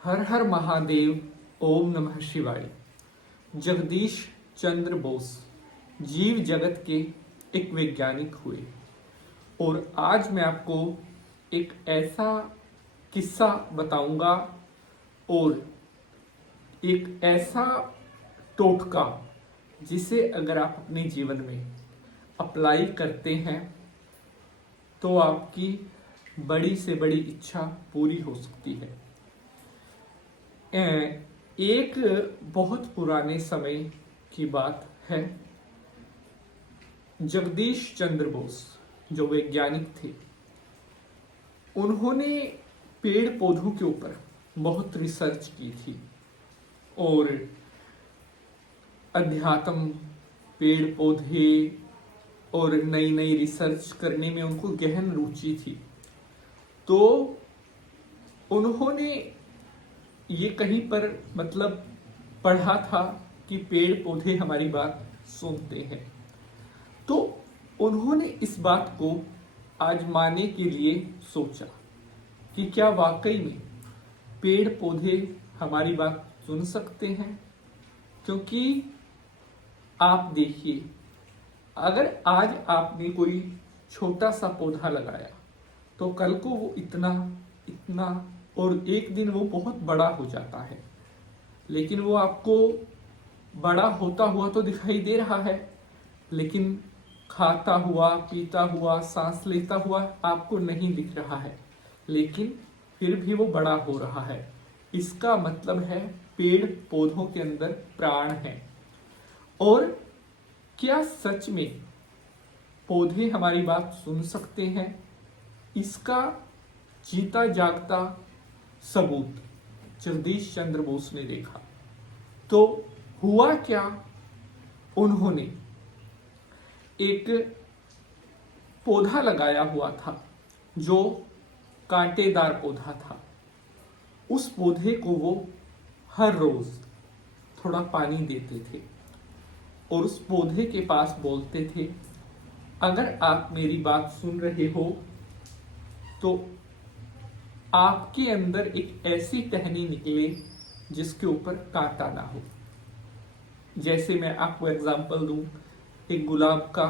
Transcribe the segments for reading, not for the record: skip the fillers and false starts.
हर हर महादेव। ओम नमः शिवाय। जगदीश चंद्र बोस जीव जगत के एक वैज्ञानिक हुए और आज मैं आपको एक ऐसा किस्सा बताऊंगा और एक ऐसा टोटका जिसे अगर आप अपने जीवन में अप्लाई करते हैं तो आपकी बड़ी से बड़ी इच्छा पूरी हो सकती है। एक बहुत पुराने समय की बात है। जगदीश चंद्र बोस जो वैज्ञानिक थे, उन्होंने पेड़ पौधों के ऊपर बहुत रिसर्च की थी और अध्यात्म, पेड़ पौधे और नई नई रिसर्च करने में उनको गहन रुचि थी। तो उन्होंने ये कहीं पर पढ़ा था कि पेड़ पौधे हमारी बात सुनते हैं। तो उन्होंने इस बात को आजमाने के लिए सोचा कि क्या वाकई में पेड़ पौधे हमारी बात सुन सकते हैं। क्योंकि आप देखिए, अगर आज आपने कोई छोटा सा पौधा लगाया तो कल को वो इतना इतना और एक दिन वो बहुत बड़ा हो जाता है, लेकिन वो आपको बड़ा होता हुआ तो दिखाई दे रहा है, लेकिन खाता हुआ, पीता हुआ, सांस लेता हुआ आपको नहीं दिख रहा है, लेकिन फिर भी वो बड़ा हो रहा है। इसका मतलब है पेड़ पौधों के अंदर प्राण है। और क्या सच में पौधे हमारी बात सुन सकते हैं? इसका जीता जागता सबूत जगदीश चंद्र बोस ने देखा। तो हुआ क्या, उन्होंने एक पौधा लगाया हुआ था जो कांटेदार पौधा था। उस पौधे को वो हर रोज थोड़ा पानी देते थे और उस पौधे के पास बोलते थे, अगर आप मेरी बात सुन रहे हो तो आपके अंदर एक ऐसी टहनी निकले जिसके ऊपर कांटा ना हो। जैसे मैं आपको एग्जांपल दूं, एक गुलाब का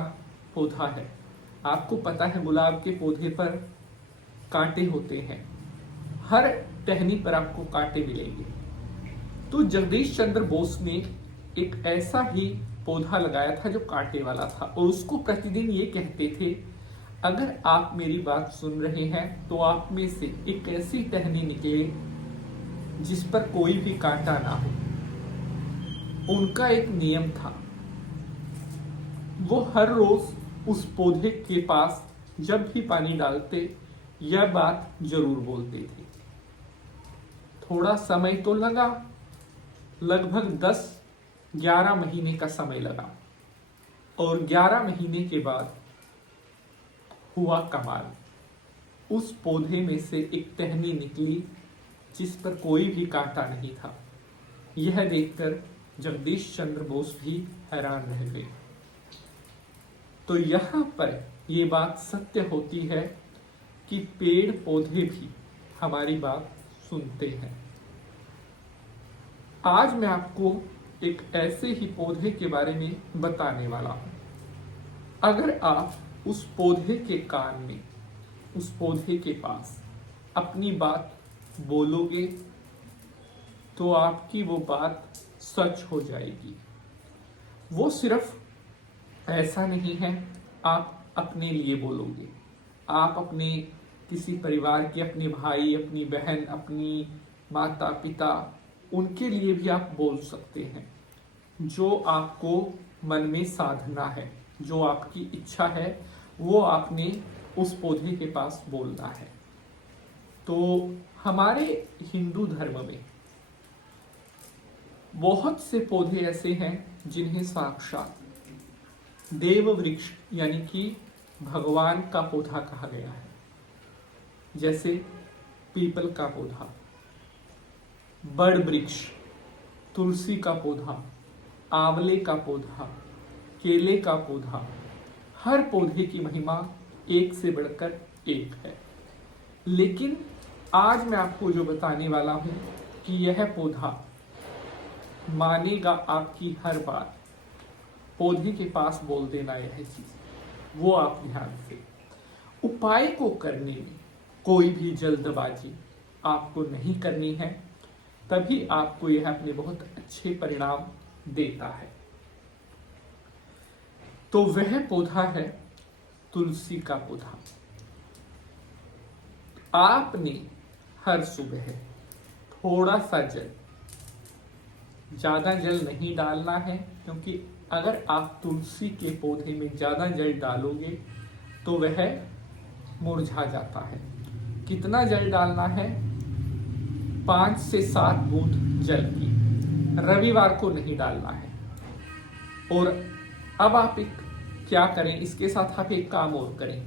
पौधा है। आपको पता है गुलाब के पौधे पर कांटे होते हैं, हर टहनी पर आपको कांटे मिलेंगे। तो जगदीश चंद्र बोस ने एक ऐसा ही पौधा लगाया था जो कांटे वाला था और उसको प्रतिदिन ये कहते थे, अगर आप मेरी बात सुन रहे हैं तो आप में से एक ऐसी टहनी निकले जिस पर कोई भी कांटा ना हो। उनका एक नियम था, वो हर रोज उस पौधे के पास जब भी पानी डालते यह बात जरूर बोलते थे। थोड़ा समय तो लगा, लगभग 10-11 महीने का समय लगा और 11 महीने के बाद हुआ कमाल। उस पौधे में से एक टहनी निकली जिस पर कोई भी कांटा नहीं था। यह देखकर जगदीश चंद्र बोस भी हैरान रह गए। तो यहाँ पर यह बात सत्य होती है कि पेड़ पौधे भी हमारी बात सुनते हैं। आज मैं आपको एक ऐसे ही पौधे के बारे में बताने वाला हूं। अगर आप उस पौधे के कान में, उस पौधे के पास अपनी बात बोलोगे तो आपकी वो बात सच हो जाएगी। वो सिर्फ ऐसा नहीं है आप अपने लिए बोलोगे, आप अपने किसी परिवार के, अपने भाई, अपनी बहन, अपनी माता पिता, उनके लिए भी आप बोल सकते हैं। जो आपको मन में साधना है, जो आपकी इच्छा है, वो आपने उस पौधे के पास बोलना है। तो हमारे हिंदू धर्म में बहुत से पौधे ऐसे हैं जिन्हें साक्षात देव वृक्ष यानी कि भगवान का पौधा कहा गया है। जैसे पीपल का पौधा, बड़ वृक्ष, तुलसी का पौधा, आंवले का पौधा, केले का पौधा। हर पौधे की महिमा एक से बढ़कर एक है। लेकिन आज मैं आपको जो बताने वाला हूं कि यह पौधा मानेगा आपकी हर बात। पौधे के पास बोल देना यह चीज, वो आप ध्यान से। उपाय को करने में कोई भी जल्दबाजी आपको नहीं करनी है, तभी आपको यह अपने बहुत अच्छे परिणाम देता है। तो वह पौधा है तुलसी का पौधा। आपने हर सुबह थोड़ा सा जल, ज्यादा जल नहीं डालना है, क्योंकि अगर आप तुलसी के पौधे में ज्यादा जल डालोगे तो वह मुरझा जाता है। कितना जल डालना है? 5 से 7 बूंद जल की। रविवार को नहीं डालना है। और अब आप एक क्या करें, इसके साथ आप एक काम और करें।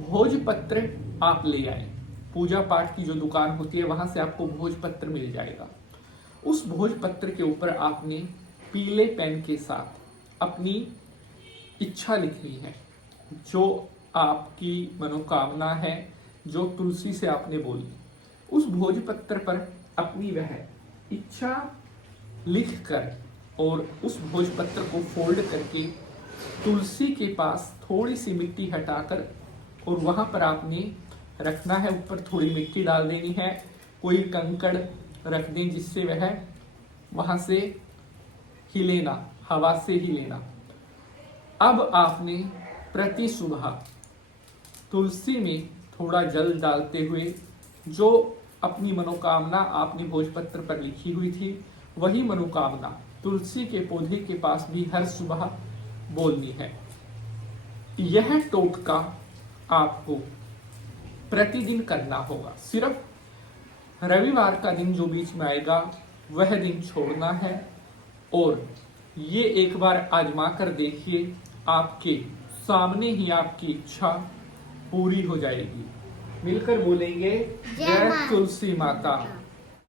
भोजपत्र आप ले आए। पूजा पाठ की जो दुकान होती है वहां से आपको भोजपत्र मिल जाएगा। उस भोजपत्र के ऊपर आपने पीले पेन के साथ अपनी इच्छा लिखनी है, जो आपकी मनोकामना है, जो तुलसी से आपने बोली। उस भोजपत्र पर अपनी वह इच्छा लिखकर और उस भोजपत्र को फोल्ड करके तुलसी के पास थोड़ी सी मिट्टी हटाकर और वहां पर आपने रखना है। ऊपर थोड़ी मिट्टी डाल देनी है, कोई कंकड़ रख दें जिससे वह वहां से हिले ना, हवा से हिले ना। अब आपने प्रति सुबह तुलसी में थोड़ा जल डालते हुए जो अपनी मनोकामना आपने भोजपत्र पर लिखी हुई थी, वही मनोकामना तुलसी के पौधे के पास भी हर सुबह बोलनी है। यह टोटका आपको प्रतिदिन करना होगा। सिर्फ रविवार का दिन जो बीच में आएगा वह दिन छोड़ना है, और ये एक बार आजमा कर देखिए, आपके सामने ही आपकी इच्छा पूरी हो जाएगी। मिलकर बोलेंगे जय तुलसी माता।